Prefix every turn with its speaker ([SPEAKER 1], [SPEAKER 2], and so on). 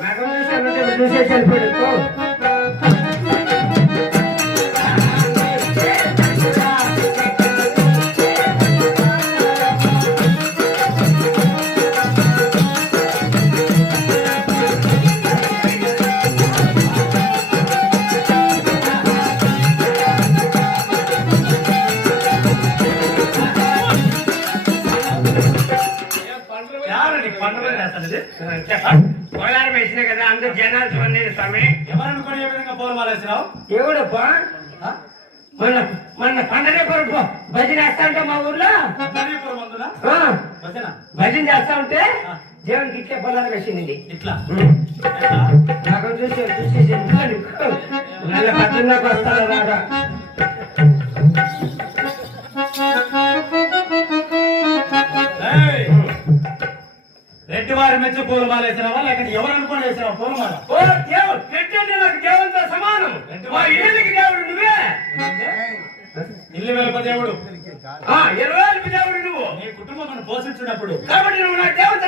[SPEAKER 1] మగం పోలారం వేసిన కదా అందరు జనాలు చూడండి స్వామి.
[SPEAKER 2] ఎవరనుకుని విధంగా పూలమాల వేసినావు
[SPEAKER 1] ఎవడప్పా పండగ కొరకు భజన ఉంటే మా ఊర్లో.
[SPEAKER 2] భజన?
[SPEAKER 1] చేస్తా ఉంటే దేవునికి ఇట్లే పొలాలు వేసింది
[SPEAKER 2] ఇట్లా?
[SPEAKER 1] నాకు చూసి చూసి
[SPEAKER 2] వారి మెచ్చి పూలమాల వేసినావా? లేకపోతే ఎవరు అనుకుని వేసినావా పూలమాల?
[SPEAKER 1] ఓ దేవుడు పెట్టండి నాకు దేవునితో సమానం. మా ఇళ్ళకి దేవుడు నువ్వే.
[SPEAKER 2] ఇల్లు వెలుప దేవుడు.
[SPEAKER 1] ఆ ఇరవై దేవుడు నువ్వు.
[SPEAKER 2] నీ కుటుంబం పోషించినప్పుడు
[SPEAKER 1] కాబట్టి నువ్వు నా దేవుడు